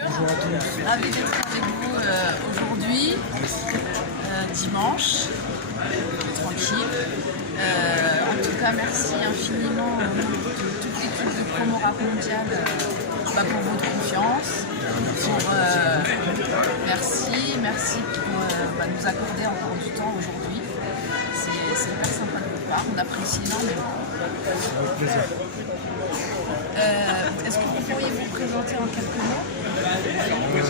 Bonjour à tous. Ravi d'être avec vous aujourd'hui, dimanche, tranquille. En tout cas, merci infiniment au nom de toute l'équipe de Promo Rap Mondial pour votre confiance. Merci pour nous accorder encore du temps aujourd'hui. C'est hyper sympa de votre part, on apprécie énormément. C'est avec plaisir. Est-ce que vous pourriez vous présenter en quelques mots? Nous,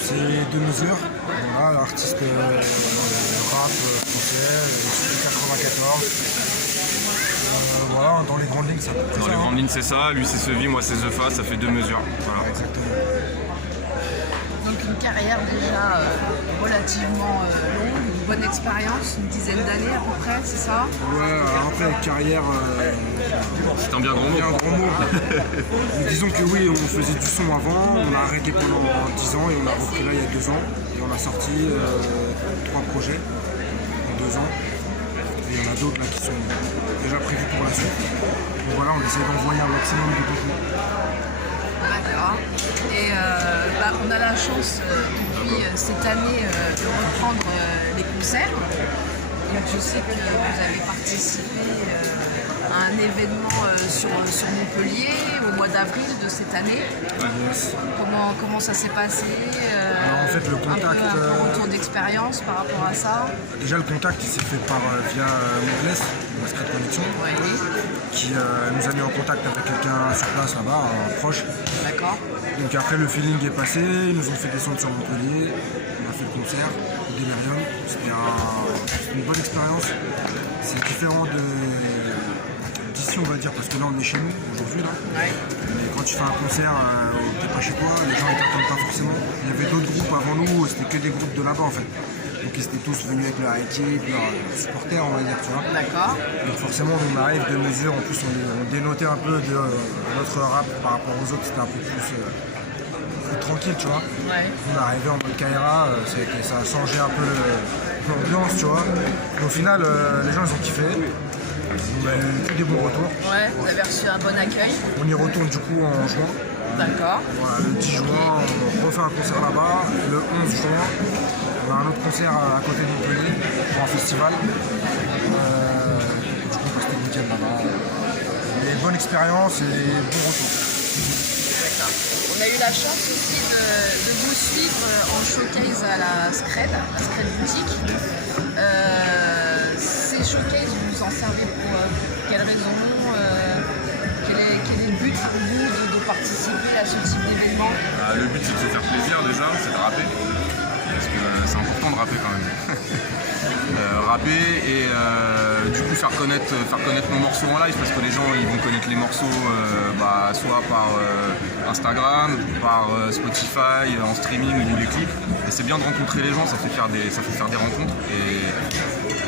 c'est Deux Mesures, voilà, artiste rap français, depuis 94. Voilà, dans les grandes lignes, ça peut être Dans ça. les grandes lignes, c'est ça. Lui, c'est Sevi, moi, c'est The Fa. Ça fait Deux Mesures. Voilà. Exactement. Donc une carrière déjà relativement longue, une bonne expérience, une dizaine d'années à peu près, c'est ça? Ouais, après, carrière, C'est un bien grand mot. un grand mot. Mais disons que oui, on faisait du son avant, on a arrêté pendant 10 ans et on a repris là il y a 2 ans. Et on a sorti 3 projets en 2 ans. Et il y en a d'autres là qui sont déjà prévus pour la suite. Donc voilà, on essaie d'envoyer un maximum de contenu. D'accord. Et on a la chance depuis cette année de reprendre les concerts. Donc je sais que vous avez participé à un événement sur Montpellier au mois d'avril de cette année. Yes. Comment ça s'est passé? Alors, en fait, le contact, un peu retour d'expérience par rapport à ça. Déjà, le contact il s'est fait via Moogles, la Secret Connection, Oui. qui nous a mis en contact avec quelqu'un sur place là-bas, un proche. D'accord. Donc après, le feeling est passé, ils nous ont fait descendre sur Montpellier, on a fait le concert, au Delirium. C'était une bonne expérience. C'est différent d'ici, on va dire, parce que là, on est chez nous aujourd'hui. Là. Ouais. Mais quand tu fais un concert, t'es pas chez toi, les gens ne t'attendent pas forcément. Il y avait d'autres groupes avant nous, c'était que des groupes de là-bas en fait. Donc ils étaient tous venus avec leur équipe, leurs supporters, on va dire, tu vois. D'accord. Donc forcément, on arrive de mesure, en plus on dénotait un peu de notre rap par rapport aux autres, c'était un peu plus tranquille, tu vois. Ouais. On est arrivé en mode Kaira, ça a changé un peu l'ambiance, tu vois. Et au final, les gens ils ont kiffé. On a eu que des bons retours. Ouais, vous avez reçu un bon accueil. On y retourne du coup en juin. D'accord. Voilà, le 10 juin, on refait un concert là-bas. Le 11 juin, on a un autre concert à côté de Montpellier pour un festival. Du coup, on passe tout le week-end là-bas. Et bonne expérience et bon retour. D'accord. On a eu la chance aussi de vous suivre en showcase à la Scred Boutique. Ces showcases, vous vous en servez pour quelles raisons? Quel est le but pour vous de participer à ce type d'événement? Le but, c'est de se faire plaisir déjà, c'est de rapper. Parce que c'est important de rapper quand même. Rapper et du coup faire connaître nos morceaux en live, parce que les gens ils vont connaître les morceaux soit par Instagram, par Spotify, en streaming ou des clips. Et c'est bien de rencontrer les gens, ça fait faire des rencontres.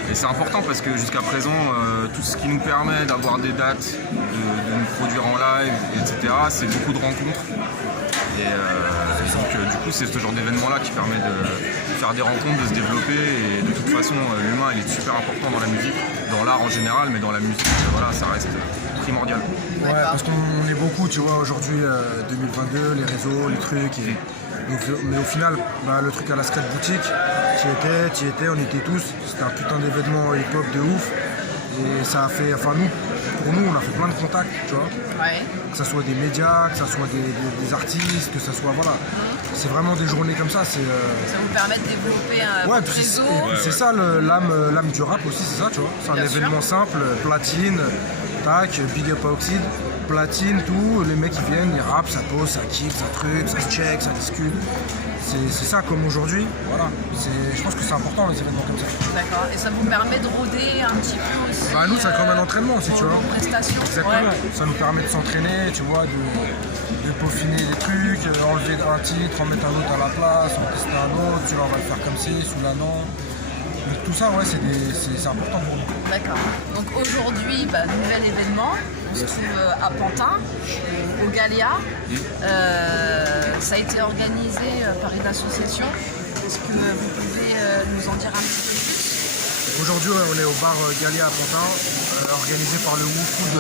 Et c'est important parce que jusqu'à présent, tout ce qui nous permet d'avoir des dates, de nous produire en live, etc., c'est beaucoup de rencontres. Et donc du coup c'est ce genre d'événement là qui permet de faire des rencontres, de se développer, et de toute façon l'humain il est super important dans la musique, dans l'art en général, mais dans la musique voilà, ça reste primordial. Ouais, parce qu'on est beaucoup, tu vois, aujourd'hui 2022, les réseaux, les trucs. Mais au final, le truc à la Scred Boutique, t'y étais, on était tous. C'était un putain d'événement hip-hop de ouf. Et ça a fait, pour nous, on a fait plein de contacts, tu vois. Ouais. Que ce soit des médias, que ce soit des artistes, que ce soit, voilà. C'est vraiment des journées comme ça. Ça vous permet de développer un réseau. C'est ça l'âme du rap aussi, c'est ça, tu vois. C'est un Bien événement simple, platine, tac, big up à Oxide, platine, tout. Les mecs ils viennent, ils rappent, ça pose, ça kick, ça truc, ça se check, ça discute. C'est ça comme aujourd'hui, voilà. Je pense que c'est important les événements comme ça. D'accord. Et ça vous permet de rôder un petit peu aussi. Nous, c'est comme un entraînement aussi, tu vois. Vos prestations. Exactement. Ouais. Ça nous permet de s'entraîner, tu vois, de peaufiner les trucs, enlever un titre, en mettre un autre à la place, en tester un autre, tu vois, on va le faire comme ci, celui-là non. Donc tout ça, ouais, c'est important pour nous. D'accord. Donc aujourd'hui, nouvel événement. On se trouve à Pantin, au Galia. Ça a été organisé par une association. Est-ce que vous pouvez nous en dire un petit peu plus? Aujourd'hui, on est au bar Galia à Pantin, organisé par le WooFood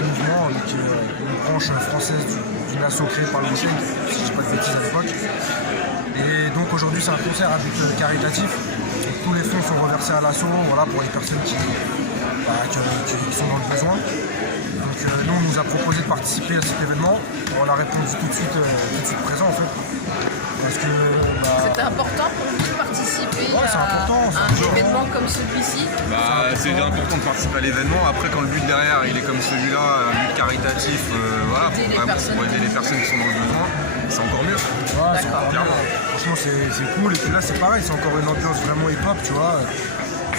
Mouvement, qui est une branche française d'une asso créée par le Wu-Tang, si je dis pas de l'époque. Et donc aujourd'hui c'est un concert à but caritatif. Donc, tous les fonds sont reversés à l'asso, voilà, pour les personnes qui sont dans le besoin. Donc nous on nous a proposé de participer à cet événement. On a répondu tout de suite présent en fait. Parce que c'était important pour vous de participer c'est important, à un événement comme celui-ci. C'est important de participer à l'événement. Après, quand le but derrière il est comme celui-là, un but caritatif, voilà, pour aider les personnes qui sont dans le besoin, c'est encore mieux. Ouais, c'est encore bien. Franchement c'est cool. Et puis là c'est pareil, c'est encore une ambiance vraiment hip-hop, tu vois.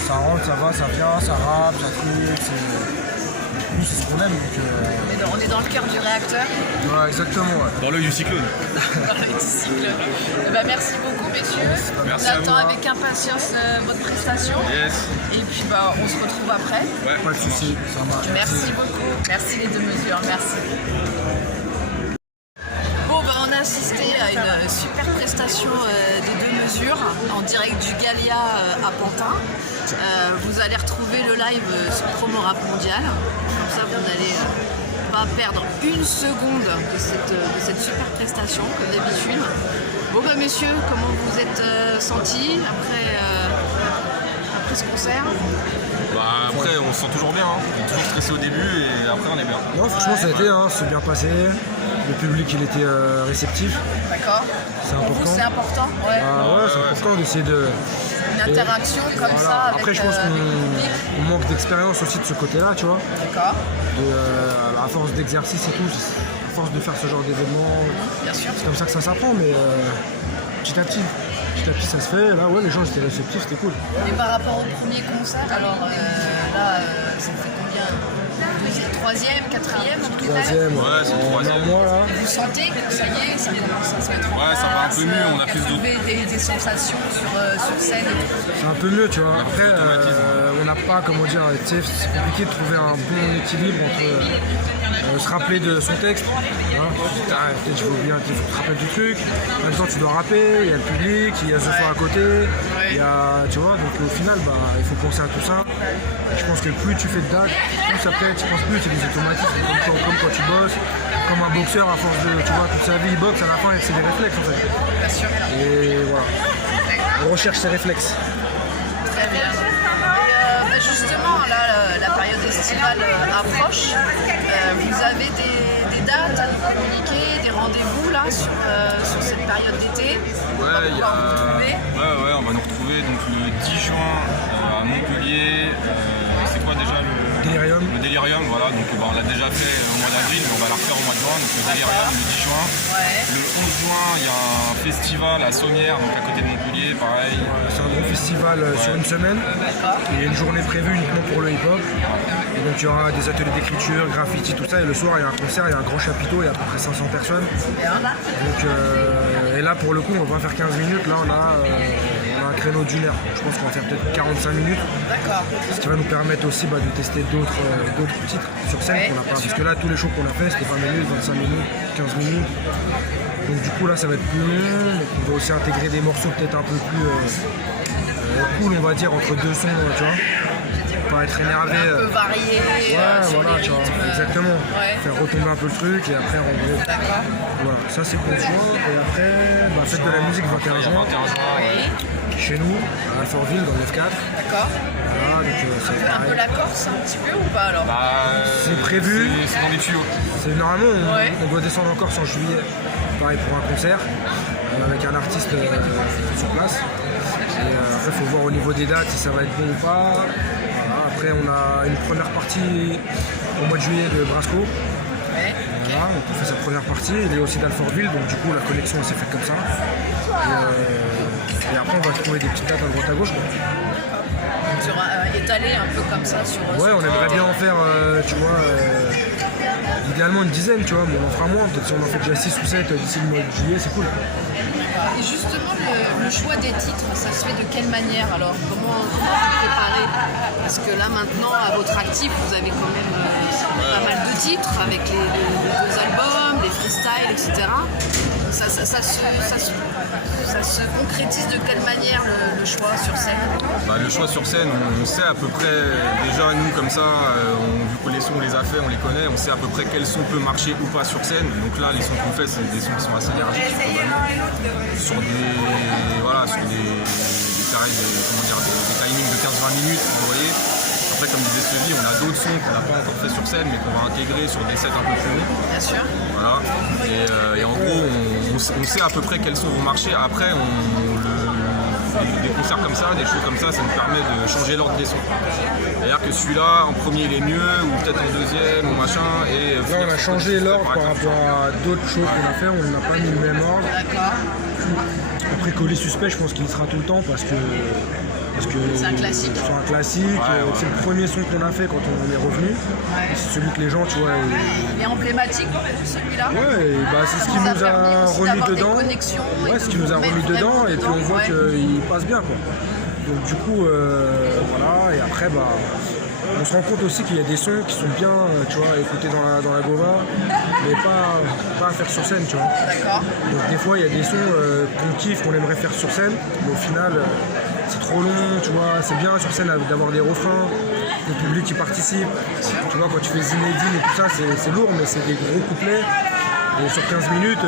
Ça rentre, ça va, ça vient, ça rappe, ça truc. C'est ce qu'on aime. Donc, on est dans le cœur du réacteur. Ouais, exactement. Ouais. Dans l'œil du cyclone. Dans l'œil du cyclone. Merci beaucoup, messieurs. Merci on attend avec impatience votre prestation. Yes. Et puis on se retrouve après. Ouais. Pas de soucis, ça marche. Merci beaucoup. Merci les deux mesures. Merci. On a assisté à une super prestation des deux mesures en direct du Galia à Pantin. Vous allez retrouver le live sur Promo Rap Mondial. Comme ça, vous n'allez pas perdre une seconde de cette super prestation, comme d'habitude. Bon, messieurs, comment vous êtes sentis après ce concert? Après, on se sent toujours bien. On est toujours stressé au début et après, on est bien. Non, franchement, ça a été, c'est bien passé. Le public, il était réceptif. D'accord. C'est important. Pour vous, c'est important? Ouais. C'est important d'essayer de... Une interaction comme ça avec après, je pense qu'on manque d'expérience aussi de ce côté-là, tu vois. D'accord. À force d'exercice et tout, à force de faire ce genre d'événement, bien sûr. C'est comme ça que ça s'apprend, mais petit à petit ça se fait. Là, ouais, les gens étaient réceptifs, c'était cool. Et par rapport au premier concert, alors là, ça fait combien? Troisième, quatrième? Troisième, ouais, c'est le troisième. Mois, là. Vous sentez que ça y est, ça commence à se mettre en place? Ouais, ça va un peu mieux, on a plus de... des sensations sur scène et tout. C'est un peu mieux, tu vois. Après, on n'a pas, comment dire, c'est compliqué de trouver un bon équilibre entre se rappeler de son texte. Peut-être je veux bien, il faut te rappeler du truc. En même temps, tu dois rapper, il y a le public, il y a The Four à côté, il y a, tu vois, donc au final, il faut penser à tout ça. Et je pense que plus tu fais de dates, plus après, tu penses plus, c'est des automatismes, comme quand tu bosses, comme un boxeur à force de, tu vois, toute sa vie il boxe, à la fin, c'est des réflexes en fait. Bien sûr. Et voilà, on recherche ses réflexes. Très bien. Et justement, là, la période estivale approche. Vous avez des dates à nous communiquer, des rendez-vous là sur cette période d'été? Ouais, on va nous retrouver donc, le 10 juin à Montpellier. C'est quoi déjà Delirium. Le Delirium, voilà. Donc on l'a déjà fait au mois d'avril, mais on va la refaire au mois de juin. Donc le Delirium le 10 juin. Ouais. Le 11 juin, il y a un festival à Sommières, donc à côté de Montpellier, pareil. C'est un gros festival sur une semaine. Il y a une journée prévue uniquement pour le hip-hop. Et donc il y aura des ateliers d'écriture, graffiti, tout ça. Et le soir, il y a un concert, il y a un grand chapiteau, il y a à peu près 500 personnes. Donc, et là, pour le coup, on va pas faire 15 minutes. Là, on a un créneau d'une heure. Je pense qu'on va faire peut-être 45 minutes. D'accord. Ce qui va nous permettre aussi de tester d'autres titres sur scène qu'on n'a pas. Parce que là, tous les shows qu'on a fait, c'était 20 minutes, 25 minutes, 15 minutes. Donc du coup, là, ça va être plus long. Donc, on va aussi intégrer des morceaux peut-être un peu plus cool, on va dire, entre deux sons, tu vois. Pas être énervé. Un peu varié. Voilà, tu vois. Exactement. Ouais. Faire retomber un peu le truc et après, en gros. D'accord. Voilà, ça c'est pour juin. Et après, fête de la musique 21 juin. Oui. Chez nous, à Alfortville, dans le F4. D'accord. Voilà, donc c'est Un peu pareil. la Corse, un petit peu ou pas alors? C'est prévu. C'est dans les tuyaux. Normalement, on doit descendre encore en juillet. Pareil pour un concert avec un artiste sur place. Et après, il faut voir au niveau des dates si ça va être bon ou pas. Voilà, après, on a une première partie au mois de juillet de Brasco. Ouais. Voilà, donc on fait sa première partie. Il est aussi d'Alfortville, donc du coup, la connexion s'est faite comme ça. Et après, on va trouver des petites dates à droite à gauche. Sur étalé un peu comme ça sur. Ouais, on aimerait bien en faire, tu vois, idéalement une dizaine, tu vois, mais on en fera moins. Peut-être si on en fait déjà 6 ou 7 d'ici le mois de juillet, c'est cool. Et justement, le choix des titres, ça se fait de quelle manière? Alors, comment vous préparez? Parce que là, maintenant, à votre actif, vous avez quand même pas mal de titres avec les deux albums, les freestyles, etc. Ça se concrétise de quelle manière le choix sur scène? Le choix sur scène, on sait à peu près, déjà nous comme ça, vu que les sons on les a fait, on les connaît, on sait à peu près quel son peut marcher ou pas sur scène. Donc là, les sons qu'on fait, c'est des sons qui sont assez énergiques sur des timings de 15-20 minutes, vous voyez. Après, comme disait Seville, on a d'autres sons qu'on n'a pas encore fait sur scène, mais qu'on va intégrer sur des sets un peu plus longs. Bien sûr. Voilà. Et en gros, on sait à peu près quels sons vont marcher. Après, des concerts comme ça, des shows comme ça nous permet de changer l'ordre des sons. C'est-à-dire que celui-là, en premier, il est mieux, ou peut-être en deuxième, ou machin. Et là, on a changé l'ordre par rapport à d'autres shows qu'on a fait, on n'a pas mis le même ordre. D'accord. Après, Colis Suspect, je pense qu'il sera tout le temps parce que c'est un classique. C'est un classique. C'est le premier son qu'on a fait quand on est revenu. Ouais. C'est celui que les gens, tu vois. Il est emblématique celui-là. Ouais, c'est ce qui nous a remis dedans. Ouais, ce qui nous a remis dedans, et puis on voit qu'il passe bien, quoi. Donc du coup, voilà. Et après, on se rend compte aussi qu'il y a des sons qui sont bien, tu vois, écoutés dans la Gova, mais pas à faire sur scène, tu vois. D'accord. Donc des fois, il y a des sons qu'on kiffe, qu'on aimerait faire sur scène, mais au final, c'est trop long, tu vois. C'est bien sur scène d'avoir des refrains, le public qui participe. Tu vois, quand tu fais Zinedine et tout ça, c'est lourd, mais c'est des gros couplets. Et sur 15 minutes,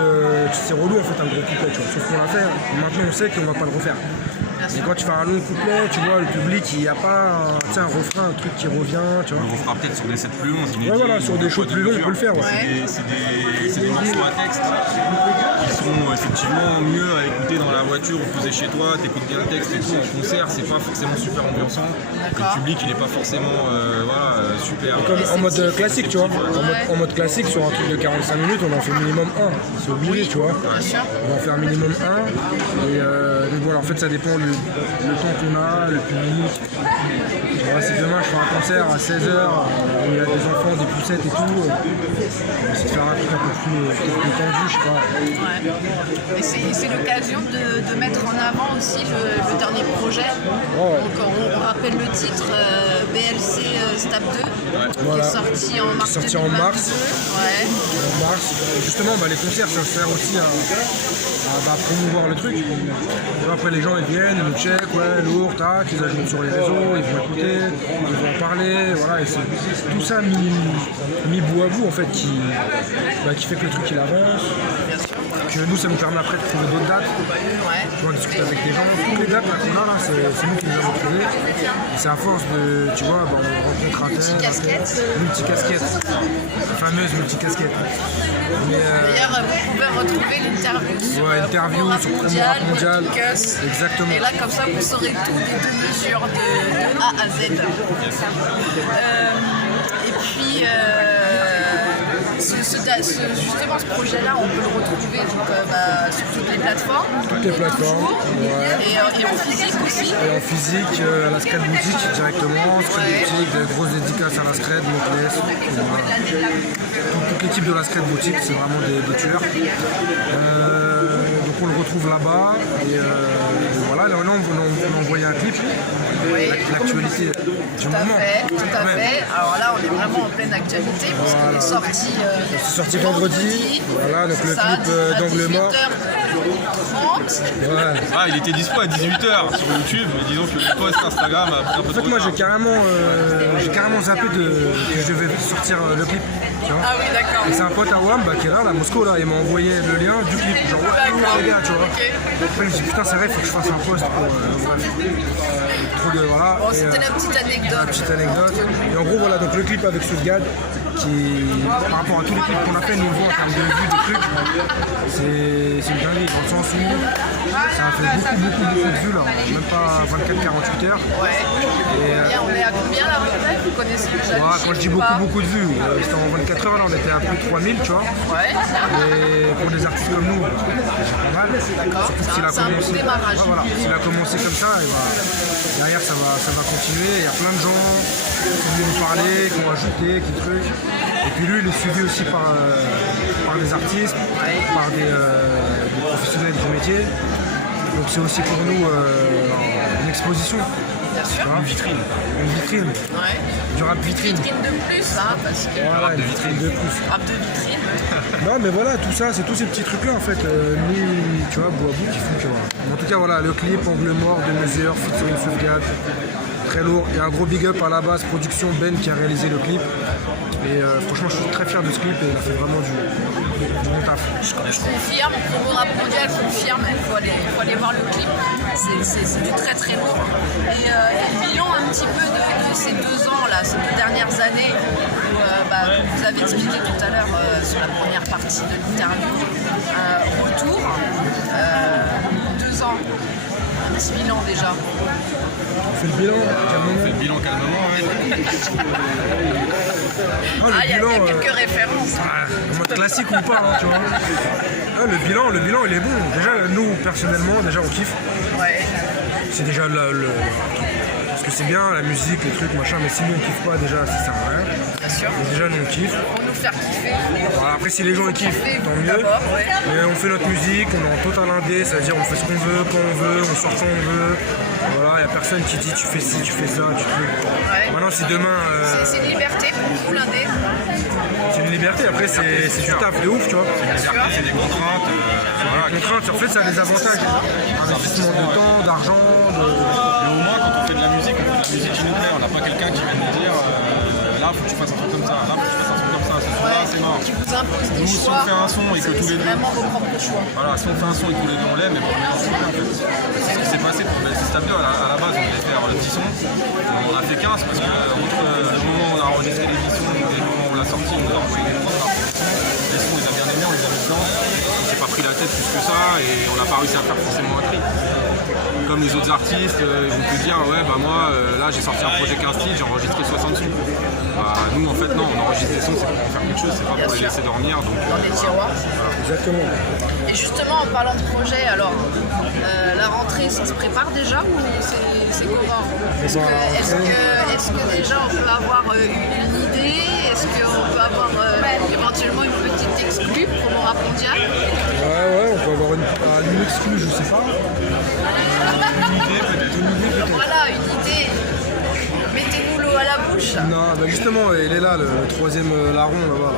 c'est relou en fait un gros couplet, tu vois. Sauf qu'on l'a fait, maintenant on sait qu'on va pas le refaire. Et quand tu fais un long couplet, tu vois, le public, il n'y a pas un refrain, un truc qui revient, tu vois. On le fera peut-être sur des sets plus longs. Ouais, voilà, sur des shows plus longs, on peut le faire. Ouais. C'est des morceaux à texte qui sont effectivement mieux à écouter dans la voiture ou posé chez toi, t'écoutes bien le texte et tout. En concert, c'est pas forcément super ambiançant. Le public, il est pas forcément super. Comme en mode classique, tu vois. En mode classique, sur un truc de 45 minutes, on en fait minimum 1. C'est obligé, tu vois. On va en faire un minimum 1. Et donc voilà, en fait, ça dépend le temps qu'on a, le public. Si demain je fais un concert à 16h, où il y a des enfants, des poussettes et tout, on va essayer de faire un truc un peu plus tendu, je sais pas. Ouais. Et c'est l'occasion de mettre en avant aussi le dernier projet. Ouais. Donc on rappelle le titre BLC Step 2, voilà. Qui est sorti en mars 2022. En mars. Ouais. En mars. Justement, les concerts, ça sert aussi à promouvoir le truc. Après, les gens ils viennent, ils nous checkent, ouais, lourd, tac, ils ajoutent sur les réseaux, ils vont écouter, ils vont en parler, voilà. Et c'est tout ça mis bout à bout en fait qui fait que le truc il avance. Que nous, ça nous permet après de trouver d'autres dates. Ouais. Tu vois, discuter avec des gens. Toutes les dates qu'on a là, c'est nous qui les avons trouvées. Et c'est à force de, tu vois, on rencontre un tel. Multicasquette. La fameuse multicasquette. D'ailleurs, vous pouvez retrouver l'interview sur Rap Mondial. Exactement. Et là, comme ça, vous saurez tout des deux mesures de A à Z. Et puis, justement, ce projet-là, on peut le retrouver sur toutes les plateformes. Toutes les plateformes. Ouais. Et en physique aussi. Et en physique, à la Scred Boutique directement. Scred Boutique, de grosses dédicaces à la Scred, Montles. Toute l'équipe de la Scred Boutique, c'est vraiment des tueurs. Donc on le retrouve là-bas. Et voilà, là on a envoyé un clip. Oui. L'actualité du moment. Tout à fait. Alors là, on est vraiment en pleine actualité puisqu'il est sorti. C'est sorti vendredi. Voilà, donc le clip d'Angle Mort. Ouais. Ah, il était dispo à 18h sur YouTube, mais disons que le post Instagram a pris un peu de retard. En fait, moi j'ai carrément zappé que je devais sortir le clip. Tu vois. Ah oui, d'accord. Et c'est un pote à WAM qui est là, à Moscou, là, il m'a envoyé le lien du clip. Genre, ouais, les gars, tu vois. Okay. Après, je me suis dit, putain, c'est vrai, il faut que je fasse un post pour. Bref. Trop de. Voilà. Bon, c'était la petite anecdote. Et en gros, voilà, donc le clip avec Soulgad, qui, par rapport à tous les clips qu'on a fait, nous, en termes de vues, de trucs, c'est une dinguerie, dans le sens où ça a fait beaucoup de vues, là. Même pas 24-48 heures. Ouais. Et on est à combien là, vous connaissez déjà? Quand je dis beaucoup de vues, c'était en 24 heures, là, on était à plus de 3000, tu vois. Ouais. Et pour des artistes comme nous, c'est pas mal. D'accord. Surtout s'il a commencé. Démarrage. Voilà, s'il a commencé comme ça, et derrière ça va continuer. Il y a plein de gens qui viennent nous parler, qui ont ajouté, qui trucs. Et puis lui, il est suivi aussi par des artistes, par des professionnels du métier. Donc c'est aussi pour nous une exposition. Bien sûr. Une vitrine. Une vitrine. Ouais. Du rap vitrine. Vitrine de plus, hein, parce que Voilà, une vitrine de plus. rap de vitrine. Non mais voilà, tout ça, c'est tous ces petits trucs là en fait, mis, tu vois, bout à bout qui font que voilà. En tout cas voilà, le clip, angle mort, 2 mesures, feat sur une sauvegarde, très lourd. Et un gros big up à la base, production Ben qui a réalisé le clip. Et franchement je suis très fier de ce clip et il a fait vraiment du bon taf. Je confirme, Promo Rap Mondial confirme, il faut aller voir le clip, c'est du très très lourd. Et le bilan un petit peu de ces 2 ans, là, ces 2 dernières années, où comme vous avez expliqué tout à l'heure sur la première partie de l'interview, retour, 2 ans, un petit bilan déjà. On fait le bilan, On fait le bilan calmement, ouais. Il y a quelques références. En mode classique ou pas, hein, tu vois. Le bilan il est bon. Déjà nous personnellement, déjà on kiffe. Ouais. C'est déjà parce que c'est bien la musique, les trucs, machin, mais si nous on kiffe pas déjà ça sert à rien. Bien sûr. Mais déjà nous on kiffe. Pour nous faire kiffer. Voilà, après si les gens ils kiffent, tant mieux. D'abord, ouais. Mais on fait notre musique, on est en total indé, c'est-à-dire on fait ce qu'on veut, quand on veut, on sort quand on veut. Voilà, il n'y a personne qui dit tu fais ci, tu fais ça, tu fais. Ouais. Maintenant si demain. C'est une liberté pour vous l'indé. C'est une liberté, après c'est du taf de ouf, tu vois. C'est des contraintes. Les contraintes, en fait ça a des avantages. Investissement de temps, d'argent, Mais au moins, quand on fait de la musique qui nous plaît. On n'a pas quelqu'un qui vient nous dire là, faut que tu fasses un truc comme ça, là, faut que tu fasses un truc comme ça. Ce son-là, c'est mort. Qui vous impose des Nous, si choix. on fait un son et que tous les deux. C'est vraiment vos propres choix. Voilà, si on fait un son et que tous les deux on l'aime, mais on mélange tout en fait. C'est ce qui s'est passé pour Belle Stabio. À la base, on devait faire 10 sons. On en a fait 15 parce que entre le moment où on a enregistré l'émission et le moment où on l'a sorti, on nous a envoyé des prods. Les sons, on les a bien aimés, on les a mis dedans. On s'est pas pris la tête plus que ça et on n'a pas réussi à faire forcément un tri. Comme les autres artistes, ils vont te dire ouais bah moi là j'ai sorti un projet 15 titres, j'ai enregistré 60 sons. Bah, nous en fait non, on enregistre des sons c'est pour en faire quelque chose, c'est pas pour les laisser dormir. Donc, Dans des tiroirs. Exactement. Et justement en parlant de projet, alors la rentrée ça se prépare déjà ou c'est comment? Est-ce que déjà on peut avoir une idée? Est-ce qu'on peut avoir éventuellement une petite exclue pour mon rap mondial? Ouais, on peut avoir une exclue, je sais pas. Voilà, une idée. Mettez-nous l'eau à la bouche. Non, bah justement, il est là, le troisième larron là-bas.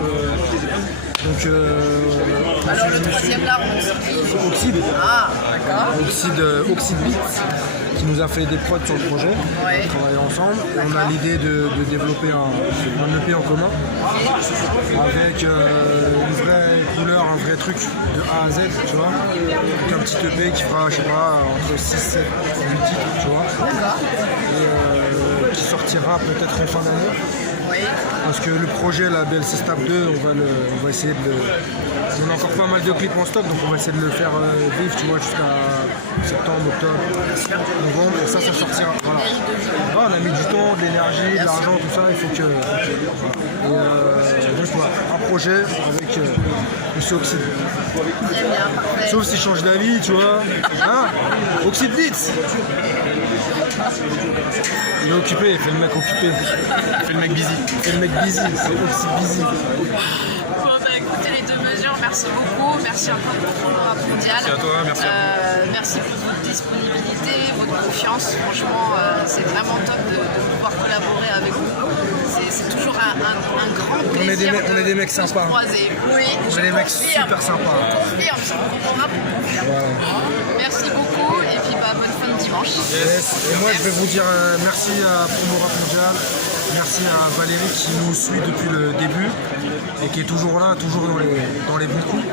Alors le troisième larron, c'est qui? Oxyde. Ah, d'accord. Oxyde Beats, qui nous a fait des prods sur le projet. Ouais. On travaille ensemble. On a l'idée de développer un EP en commun avec une vraie couleur, un vrai truc de A à Z, tu vois. Donc un petit EP qui fera, je sais pas, entre 6, 7, 8 titres, tu vois. D'accord. Et qui sortira peut-être en fin d'année. Oui. Parce que le projet, la BLC Stab 2, on va essayer de le... On a encore pas mal de clips en stock, donc on va essayer de le faire vivre, tu vois, jusqu'à septembre, octobre, novembre, et ça sortira. Voilà. Ah, on a mis du temps, de l'énergie, de l'argent, tout ça, il faut que... donc voilà, un projet avec Monsieur Oxyde. Sauf s'il change d'avis, tu vois. Hein, Oxyde Beats. Il est occupé, il fait le mec occupé. il fait le mec busy. Il fait le mec busy, c'est Oxyde busy. Bon, bah, écoutez les 2 mesures, merci beaucoup. Merci encore pour le rap mondial. Merci à toi, merci à vous. Merci pour votre disponibilité, votre confiance. Franchement, c'est vraiment top de pouvoir collaborer avec vous. C'est toujours un grand plaisir. On est des mecs sympas. De se croiser. Oui, On est des mecs super sympas. Confirme, sur mon rap, on confirme. Ouais. Merci beaucoup et puis bonne fin de dimanche. Yes. Et moi je vais vous dire merci à Promo Rap Mondial, merci à Valérie qui nous suit depuis le début et qui est toujours là, toujours dans les bons coups.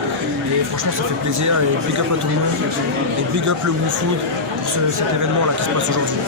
Et franchement ça fait plaisir et big up à tout le monde et big up le WooFood pour cet événement là qui se passe aujourd'hui.